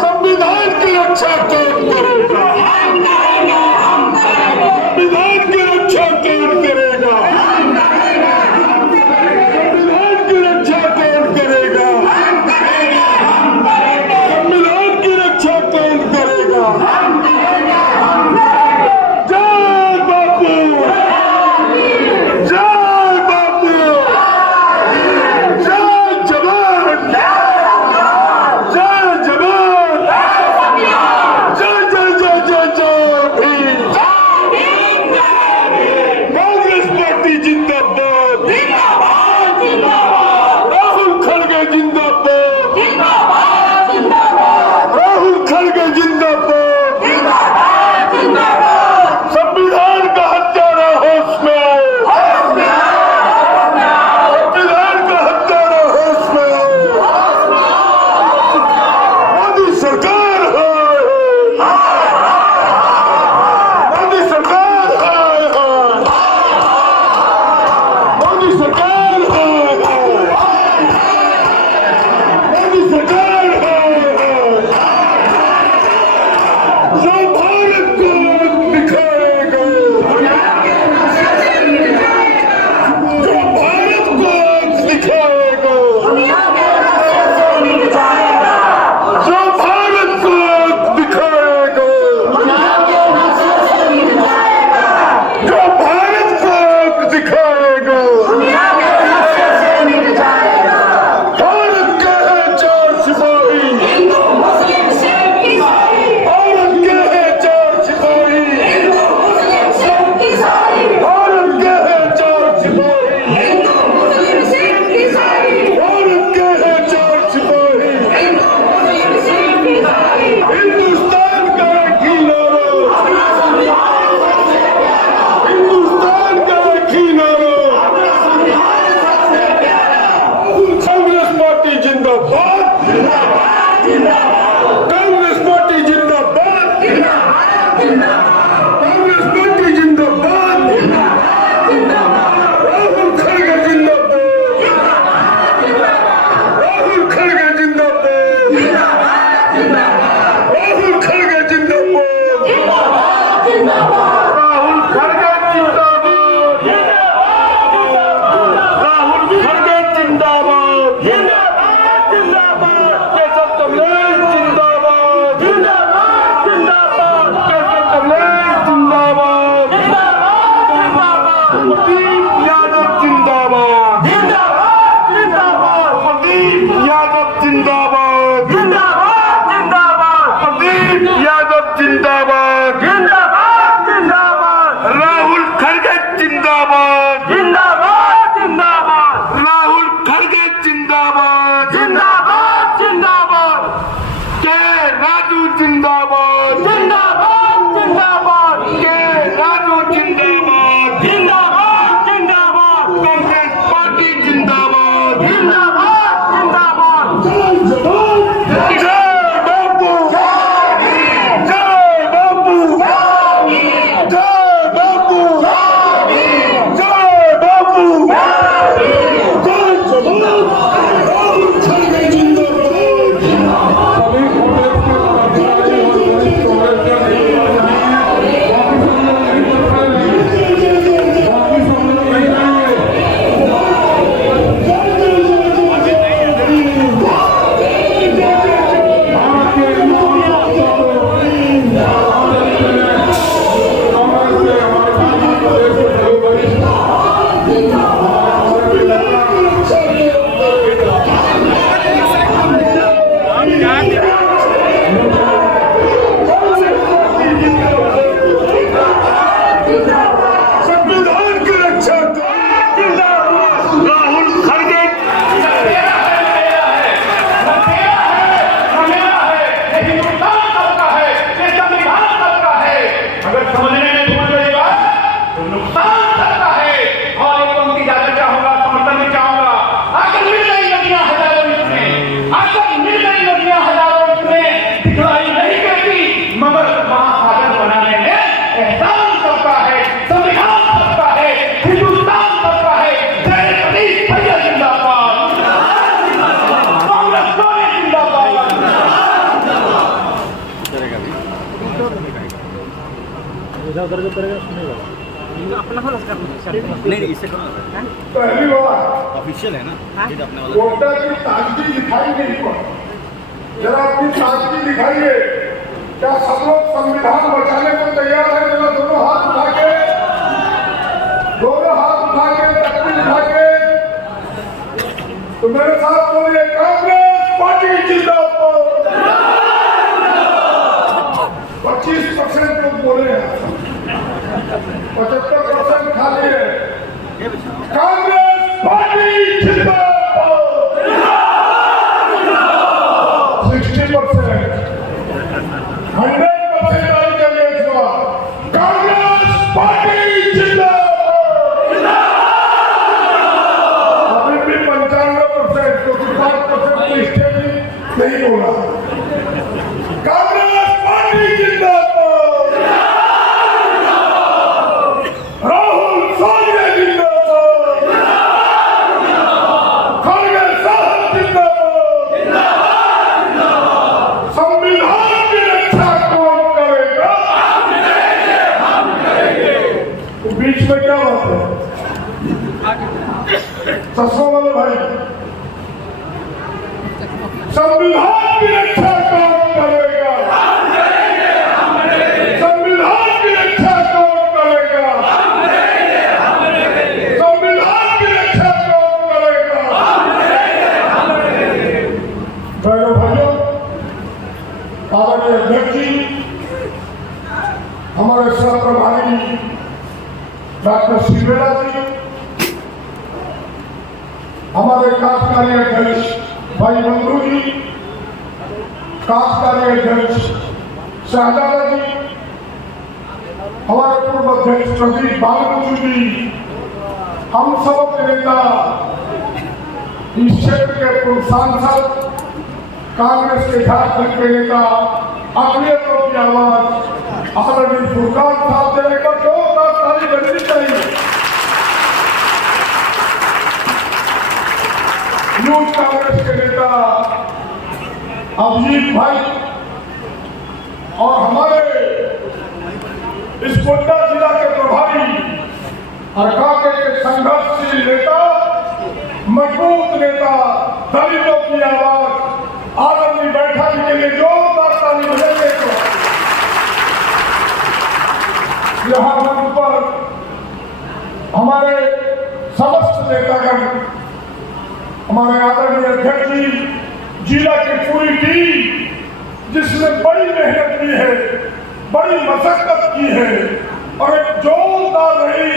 संविधान की सदर जो करेगा सुनेगा अपना वाला नहीं इससे पहली बार ऑफिशियल है ना ये अपने वाला कोटा की ताजगी दिखाई नहीं पड़ती। जरा अपनी ताजगी दिखाइए। क्या सब लोग संविधान बचाने को तैयार है? जरा दोनों हाथ उठा के तकबीर उठा के तो मेरे साथ बोलिए, कांग्रेस पार्टी जिंदाबाद। 25% लोग बोले हैं, 75% खाली है। कांग्रेस पार्टी जिंदाबाद। 60%, 100% डाल चलिए इस बार। कांग्रेस पार्टी जिंदाबाद। अभी भी 95%, क्योंकि 5% की स्टेज नहीं बोला। कांग्रेस पार्टी जिंदाबाद। राहुल सोनिया जिंदाबाद। खड़गे साहब जिंदाबाद। संविधान की रक्षा कौन करेगा? हम करेंगे। तो बीच में क्या बात है? चश्मा वाले भाई, संविधान की रक्षा कौन करेगा? संविधान की रक्षा कौन करेगा? संविधान की रक्षा कौन करेगा? बहनों भाइयों, आदरणीय अध्यक्ष जी, हमारे सह प्रभारी डॉक्टर शिवेला जी, हमारे कार्यकारी अध्यक्ष भाई बंधु जी, कार्यकारी अध्यक्ष शाहजादा जी, हमारे पूर्व अध्यक्ष प्रदीप बालू जी, हम सब के नेता, इस क्षेत्र के पूर्व सांसद, कांग्रेस के झारखंड के नेता, अखिलेशों की आवाज आदरणीय फुरकान साहब से लेकर जोरदार ताली बजनी चाहिए। यूथ कांग्रेस के नेता अभिजीत भाई और हमारे इस गोड्डा जिला के प्रभारी हरकाके के संघर्षशील नेता, मजबूत नेता, दलितों की आवाज आदरणीय बैठा जी के लिए जोरदार ताली बजाइए। यहाँ मंच पर हमारे समस्त नेतागण, हमारे आदरणीय अध्यक्ष जी, जिला की पूरी टीम जिसने बड़ी मेहनत की है, बड़ी मशक्कत की है और एक जोरदार रही,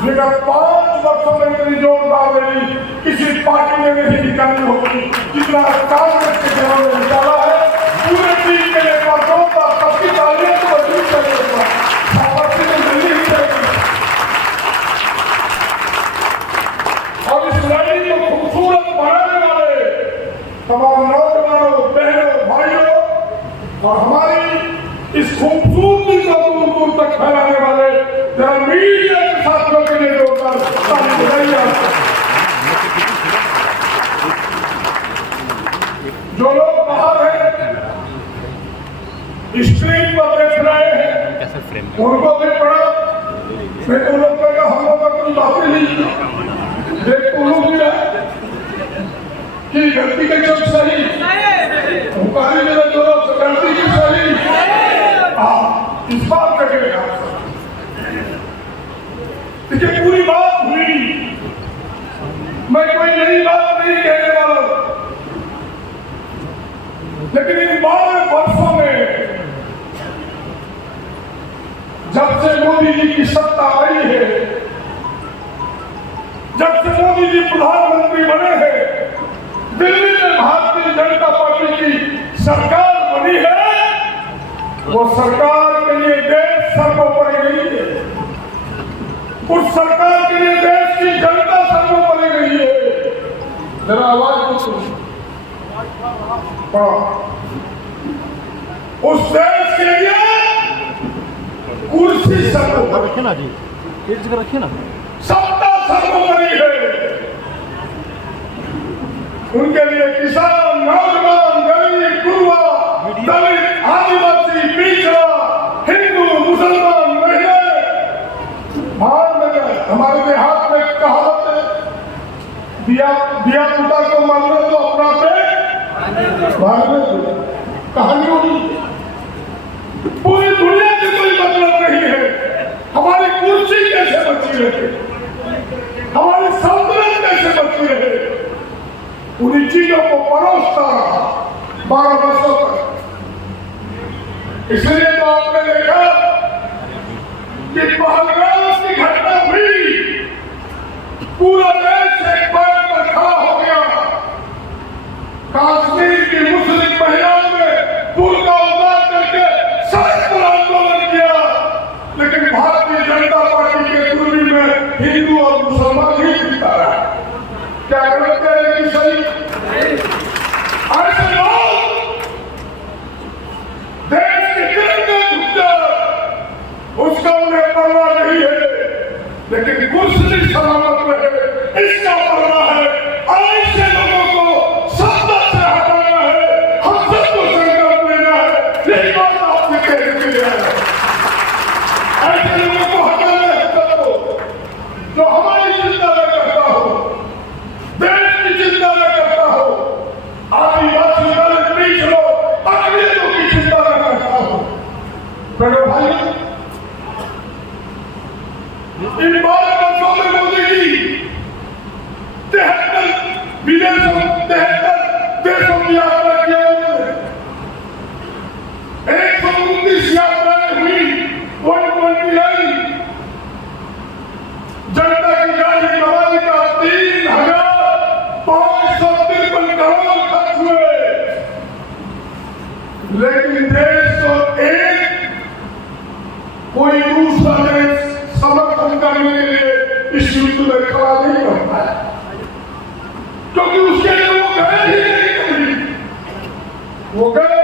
विगत 5 वर्षों में इतनी जोरदार रही किसी पार्टी ने नहीं निकाली होगी जितना कांग्रेस के जनों ने निकाला है। पूरे टीम के लिए जोरदार सबकी तालियों को मजबूत करेगा, शाबाशी ने मिलनी ही चाहिए। और इस लड़ाई को खूबसूरत बनाने वाले तमाम नौजवानों, बहनों, भाइयों और हमारी इस खूबसूरती को दूर दूर तक फैलाने वाले जरा मीडिया के साथियों के लिए जोरदार ताली बजाइए। जो लोग बाहर हैं, स्क्रीन पर देख रहे हैं, उनको भी पड़ा, मैं तो लोग कहेगा हम लोग का कोई बात ही नहीं, देख तो लोग भी रहे कि गलती के जब सही हुकारी मेरा जो गलती की सही इस बात करेगा। देखिए पूरी बात हुई, मैं कोई नई बात नहीं कहने वाला, लेकिन इन 12 वर्षों में जब से मोदी जी की सत्ता आई है, जब से मोदी जी प्रधानमंत्री बने हैं, दिल्ली में भारतीय जनता पार्टी की सरकार बनी है, वो सरकार के लिए देश सर्वोपरि गई है, उस सरकार के लिए देश की जनता सर्वोपरि गई है। जरा आवाज उस देश के लिए कुर्सी सर्वोपरि रखे ना जी, एक जगह रखिए ना, सत्ता सर्वोपरि है। उनके लिए किसान, नौजवान, गरीब, युवा, दलित, आदिवासी, पिछड़ा, हिंदू, मुसलमान, दिया पुता को मारना तो अपना पेट भरने दो। कहानी होगी। पूरी दुनिया से कोई मतलब नहीं है। हमारी कुर्सी कैसे बची रहे, हमारी सल्तनत कैसे बची रहे, उन्हीं चीजों को परोसता रहा 12 वर्षों तक। इसलिए तो आपने देखा कि पहलगाम की घटना हुई, पूरा देश एक पैर पर खड़ा हो गया। कश्मीर की मुस्लिम महिलाओं ने बुर्का उतार करके सड़क पर आंदोलन किया, लेकिन भारतीय जनता पार्टी के दूरबीन में हिंदू और मुसलमान ही दिखता रहा। क्या गलत है कि सही? ऐसे लोग देश के तिरंगे झुक जाए उसका उन्हें परवाह नहीं है, लेकिन कुर्सी सलामत रहे इसका परवाह है। ऐसे लोगों को सत्ता से हटाना है, हम सबको संकल्प लेना है। यही बात आपसे कहने के लिए है। ऐसे लोगों को हटाना है सबको, जो हमारी चिंता न करता हो, देश की चिंता न करता हो, आदिवासी दलित पिछड़ों अकलियतों की चिंता न करता हो। बड़े भाई, इन 12 वर्षों में मोदी जी 73 देशों की यात्रा किया। 129 यात्राएं हुई, 129 जनता की गाड़ी कमाई का 3,553 करोड़ खर्च हुए, लेकिन देश को एक कोई दूसरा देश समर्थन करने के लिए इस युद्ध में खड़ा नहीं करता है, क्योंकि उसके लिए वो गए ही नहीं कभी। वो गए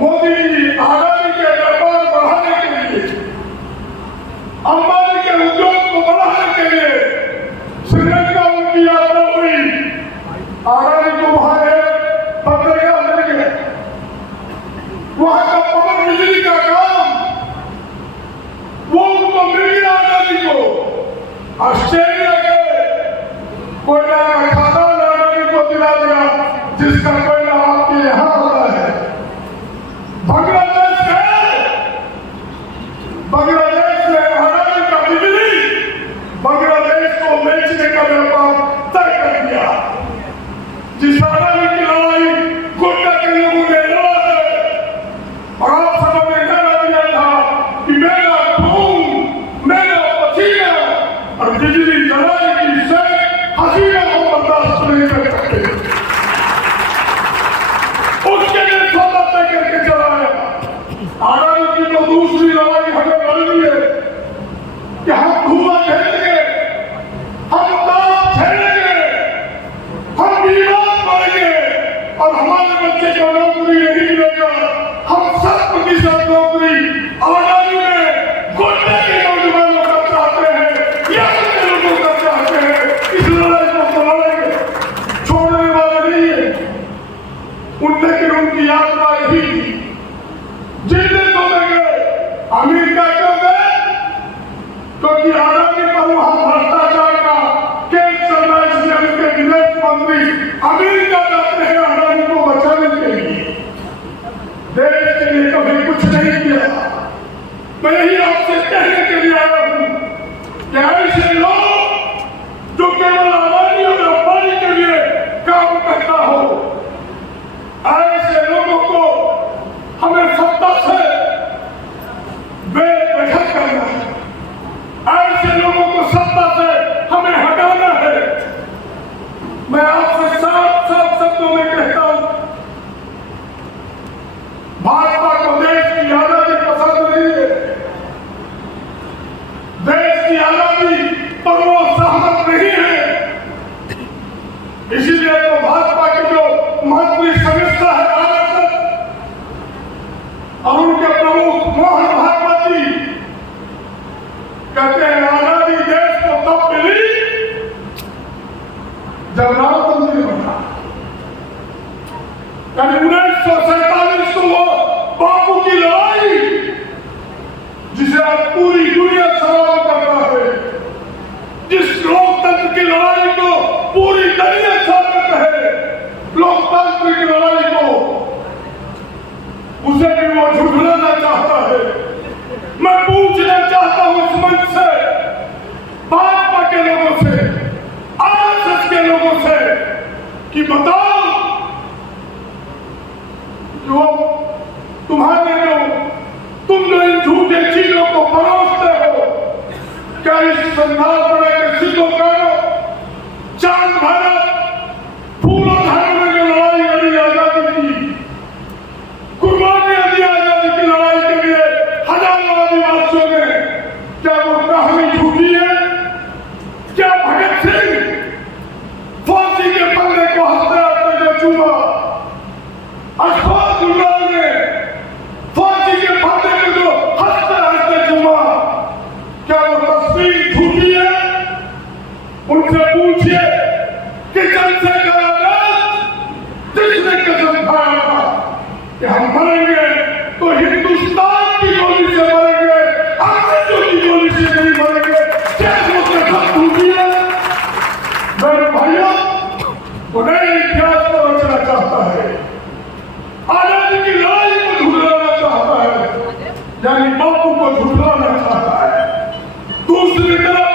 मोदी जी आजादी के व्यापार बढ़ाने के लिए, अंबानी के उद्योग को बढ़ाने के लिए। श्रीलंका उनकी यात्रा हुई, आजादी को वहां पत्रिका लेंगे, वहां का पवन बिजली का काम वो उनको मिल गया आजादी को। ऑस्ट्रेलिया के कोयला का खदान आजादी को दिला दिया, जिसका कोयला आपके यहां होता है। बांग्लादेश में आजादी का बिजली बांग्लादेश को बेचने का व्यापार तय कर दिया। जिस आजादी की लड़ाई गोड्डा के लोगों ने लड़ा है, और आप सबों ने कहना दिया था कि मेरा और बिजली जलाएगी से हसीना को बर्दाश्त नहीं कर सकते, उसके लिए सौदा तय करके चलाया। आजादी की तो दूसरी लड़ाई हमें लड़नी है कि हम धुआं झेलेंगे, हम ताप झेलेंगे, हम बीमार पड़ेंगे और हमारे बच्चे को नौकरी नहीं मिलेगा। हम 100% नौकरी आजादी में गोड्डा के नौजवानों का चाहते हैं, इस लड़ाई को तो लड़ेंगे, छोड़ने वाले नहीं है। लेकिन उनकी यात्रा यही थी। जिन देशों में गए, अमेरिका क्यों गए? क्योंकि आजादी पर वहां भ्रष्टाचार का केस चल रहा है, इसलिए उनके विदेश मंत्री अमेरिका जाते हैं आजादी को बचाने के लिए। देश के लिए कभी कुछ नहीं किया। मैं यही आपसे कहने के लिए आया हूं कि ऐसे लोग जो केवल आबादी और अंबानी के लिए काम करता हो, ऐसे लोगों को हमें सत्ता से बेदखल करना है। ऐसे लोगों को सत्ता से हमें हटाना है। मैं आपसे साफ शब्दों में कहता हूं, भाजपा को देश की आजादी पसंद नहीं है। देश की आजादी पर वो सहमत नहीं है। इसीलिए तो भाजपा की जो मंत्री सदस्य है आरएसएस और उनके प्रमुख मोहन भागवत जी कहते हैं आजादी देश को तब मिली जब राम मंदिर बना। यानी 1947 को वो बापू की लड़ाई, जिसे आज पूरी दुनिया सलाम करता है, जिस लोकतंत्र की लड़ाई को पूरी को झुठलाना चाहता है। मैं पूछना चाहता हूं इस मंच से, भाजपा के लोगों से, आरएसएस के लोगों से कि बताओ, जो तुम जो इन झूठे चीजों को परोसते हो, क्या इस संघाल पर एक सिद्धो करो, चांद भारत फूलों धारों में जो लड़ाई लड़ी आजादी की, कुर्बानियां दी आजादी की लड़ाई के लिए हजारों आदिवासियों ने, क्या वो कहानी झूठी है? क्या भगत सिंह फांसी के फंदे को हंसते हंसते जो चूमा, अशफाक उल्लाह ने फांसी के फंदे को जो हंसते हंसते चूमा, क्या वो तस्वीर झूठी है? उनसे पूछिए कि चंद्रशेखर आजाद जिसने कसम खाया था कि हम मरेंगे तो हिंदुस्तान की गोली से मरेंगे, अंग्रेजों की गोली से नहीं मरेंगे, क्या वो कसम झूठी है? मेरे भाइयों, उन्हें इतिहास को रचना चाहता है, आजादी की लड़ाई को झुठलाना चाहता है, यानी बापू को झुठलाना चाहता है। दूसरी तरफ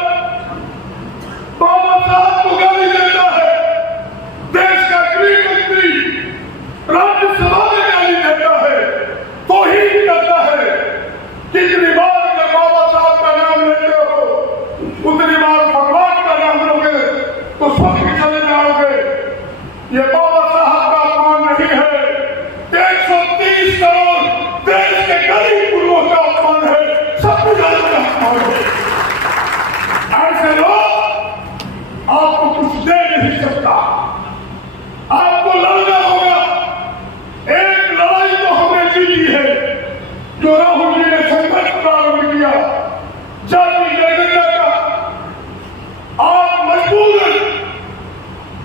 बाबा साहब को गाली देता है, देश का गृह मंत्री राज्यसभा में गाली देता है, तौहीन करता है। कितनी बार अगर बाबा साहब का नाम लेते हो, उतनी बार भगवान का नाम लोगे तो स्वर्ग चले जाओगे। ये बाबा साहब का अपमान नहीं है, 130 करोड़ देश के गरीब लोगों का अपमान है, संविधान का अपमान है। ऐसे लोग आपको कुछ दे नहीं सकता, आपको लड़ना होगा। एक लड़ाई तो हमने जीती है, जो राहुल जी ने संघर्ष प्रारंभ किया जाति जनगणना का। आप मजबूर हैं,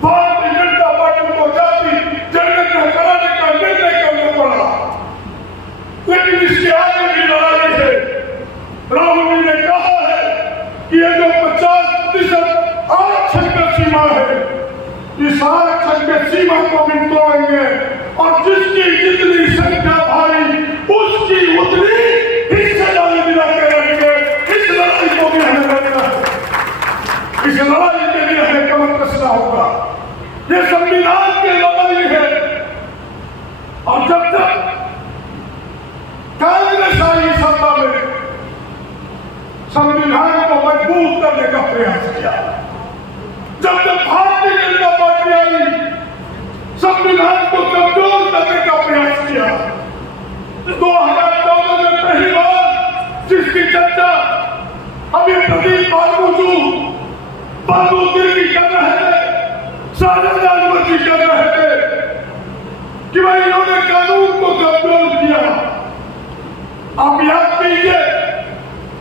भारतीय जनता पार्टी को जाति जनगणना कराने का निर्णय करना पड़ा, लेकिन इसके आगे की लड़ाई है। राहुल जी ने कहा है कि ये जो 50% आरक्षण की सीमा है, इस आरक्षण की सीमा को भी तोड़ेंगे और जिसकी जितनी संख्या भारी उसकी उतनी हिस्सेदारी दिला के रखेंगे। इस लड़ाई को भी हमें लड़ना है, इस लड़ाई के लिए हमें कमर कसना होगा। ये संविधान की लड़ाई है और जब तक कांग्रेस आई सत्ता में, संविधान को मजबूत करने का प्रयास किया। जब तक भारतीय जनता पार्टी आई, संविधान को कमजोर करने का प्रयास किया। 2014 में पहली बार जिसकी चर्चा अभी प्रदीप बाबूजी कर रहे थे, शाहजहां जी कर रहे थे कि भाई इन्होंने कानून को कमजोर किया। आप याद कीजिए,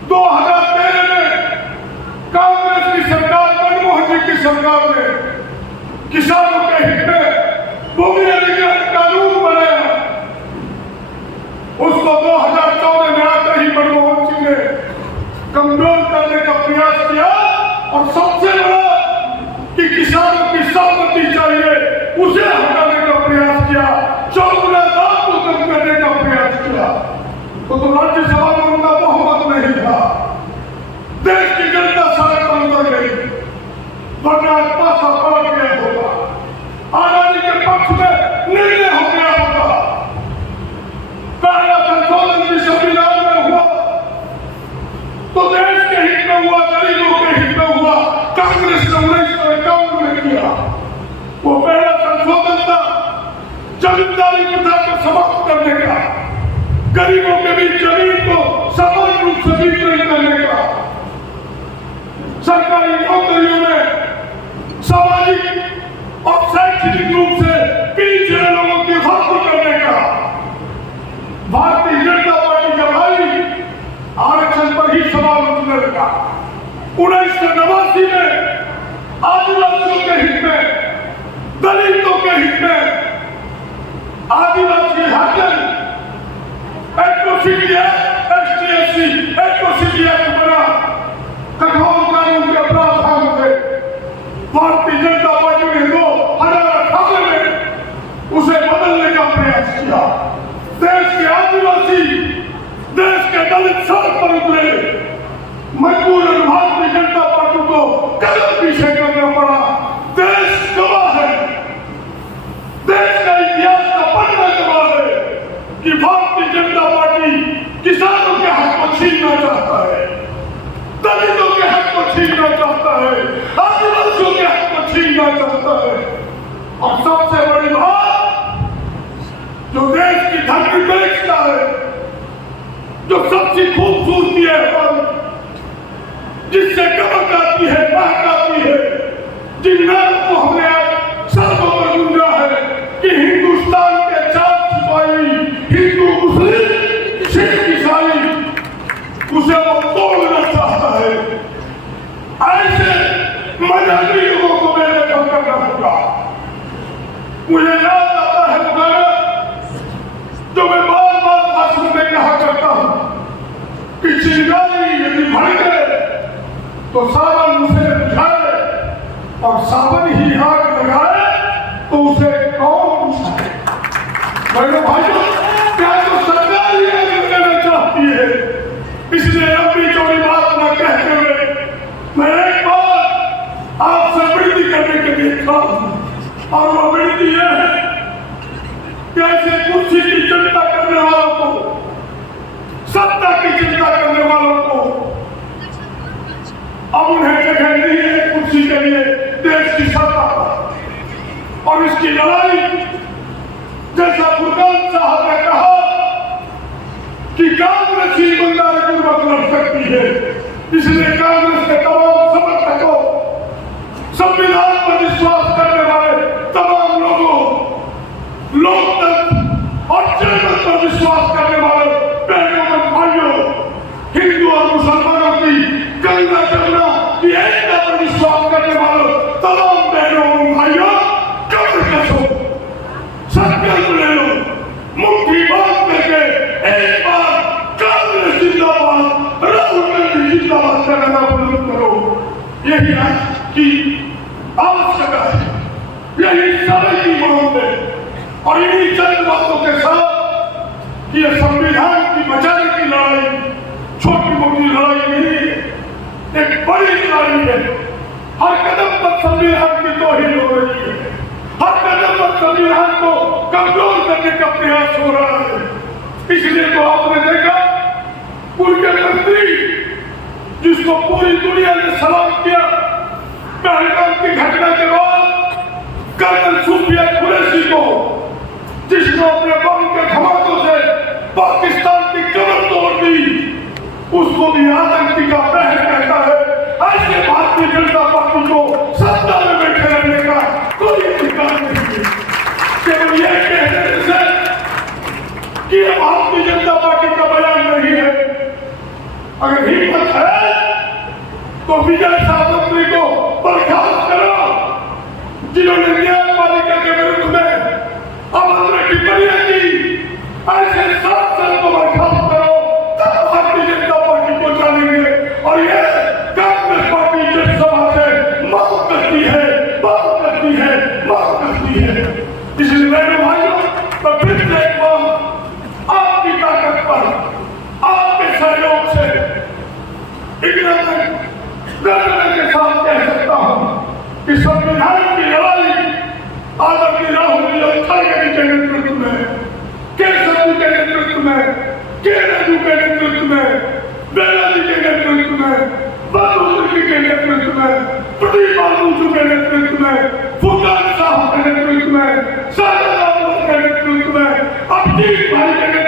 2013 में कांग्रेस की सरकार, मनमोहन जी की सरकार ने किसानों के हित में भूमि अधिग्रहण कानून बनाया। उसको 2014 में आते ही मनमोहन सिंह ने कमजोर करने का प्रयास किया और सबसे बड़ा कि किसानों की सहमति चाहिए उसे हटाने का प्रयास किया, 14,000 को कम करने का प्रयास किया। तो राज्यसभा में उनका बहुमत नहीं था, देश की जनता सड़क पर उतर गई, वरना पासा पलट गया होगा, आजादी के पक्ष में निर्णय हो गया होगा। पहला संशोधन भी संविधान में हुआ तो देश के हित में हुआ, गरीबों के हित में हुआ। कांग्रेस ने 1951 में किया, वो पहला संशोधन था जमींदारी प्रथा को समाप्त करने का, गरीबों के बीच जमीन को समान रूप से वितरण करने का, सरकारी नौकरियों में सामाजिक और शैक्षणिक रूप से पिछड़े लोगों की भर्ती करने का। भारतीय जनता पार्टी जब आई, आरक्षण पर ही सवाल उठने लगा। 1989 में आदिवासियों के हित में, दलितों के हित में आदिवासी हकन atrocity act, ST-SC atrocity act बना, कठोर कानून के प्रावधान थे। भारतीय जनता पार्टी ने 2018 में उसे बदलने का प्रयास किया। देश के आदिवासी दलित सड़क पर उतरे, मजबूरन भारतीय जनता पार्टी को कदम पीछे करना पड़ा। देश गवाह है, देश का इतिहास का पन्ना गवाह है कि भारतीय जनता पार्टी किसानों के हक को छीनना चाहता है, दलितों के हक को छीनना चाहता है, आदिवासियों के हक को छीनना चाहता है। और सबसे बड़ी बात, जो देश की धरती बेचता है, जो सबसे खूबसूरती है, जिससे कमक आती है, महक आती है, जिन नाम को हमने आज सड़कों पर गूंजा है कि हिंदुस्तान के 4 सिपाही, हिंदू, मुस्लिम, सिख, ईसाई, उसे वो तोड़ना चाहता है। ऐसे मजहबी लोगों को मेरे कम करना होगा। मुझे याद आता है वो गाना जो मैं बार बार भाषण में कहा करता हूं कि चिंगारी यदि भर गए तो सावन उसे बुझाए, और सावन ही आग लगाए तो उसे कौन बुझाए। मेरे भाइयों, क्या तो सरकार ही आग लगाना चाहती है, इसलिए लंबी चौड़ी बात न कहते हुए मैं एक बार आपसे विनती करने के लिए खड़ा हूं, और वो विनती यह है कि ऐसे कुर्सी की चिंता करने वालों को, सत्ता की चिंता करने वालों को अब उन्हें जगह नहीं है कुर्सी के लिए देश की सत्ता पर। और इसकी लड़ाई, जैसा फुरकान साहब ने कहा कि कांग्रेस ही ईमानदारी पूर्वक लड़ सकती है, इसलिए कांग्रेस के तमाम समर्थकों, संविधान पर विश्वास करने वाले तमाम लोगों, लोकतंत्र और जनमत पर विश्वास करने वाले बहनों और भाइयों, हिंदू और मुसलमानों की गंगा जमुना की एकता पर विश्वास करने वालों तमाम बहनों और भाइयों, कमर कसो, संकल्प ले लो, मुट्ठी बांध करके एक बार कांग्रेस जिंदाबाद, राहुल गांधी जिंदाबाद का नारा बुलंद करो। यही आज की आवश्यकता है, यही समय की मांग है। और इन्हीं चंद बातों के साथ ये संविधान की बचाने की लड़ाई छोटी मोटी लड़ाई नहीं है, एक बड़ी लड़ाई है। हर कदम पर संविधान की तौहीन हो रही है, हर कदम पर संविधान को कमजोर करने का प्रयास हो रहा है। इसलिए तो आपने देखा उनके मंत्री, जिसको पूरी दुनिया ने सलाम किया पहलगाम की घटना के बाद, कर्नल सूफिया कुरैशी को, जिसने अपने बम के धमाकों से पाकिस्तान की कमर तोड़ दी, उसको भी आतंकी का बहन कहता है। ऐसे भारतीय जनता पार्टी को सत्ता में बैठे रहने का कोई अधिकार नहीं है। केवल यह कहने से कि यह भारतीय जनता पार्टी का बयान नहीं है। अगर हिम्मत है तो विजय सावंतरी को बर्खास्त करो, जिन्होंने न्यायपालिका के विरुद्ध में अभद्र टिप्पणियां की। ऐसे सांसद को बर्खास्त करो, तब भारतीय जनता पार्टी को जानेंगे। और ये कांग्रेस पार्टी जिस सभा से मांग करती है, मांग करती है, मांग करती है। इसलिए मेरे भाइयों, मैं फिर से एक बार आपकी ताकत पर, आपके सहयोग से गर्जने के साथ कह सकता हूं कि संविधान की लड़ाई आदरणीय राहुल गांधी के नेतृत्व में, केशव जी के नेतृत्व में, के राजू के नेतृत्व में, बेला जी के नेतृत्व में, बहादुर के नेतृत्व में, प्रदीप बाबू के नेतृत्व में, फुरकान साहब के नेतृत्व में, सादा के नेतृत्व में, अभिजीत भाई के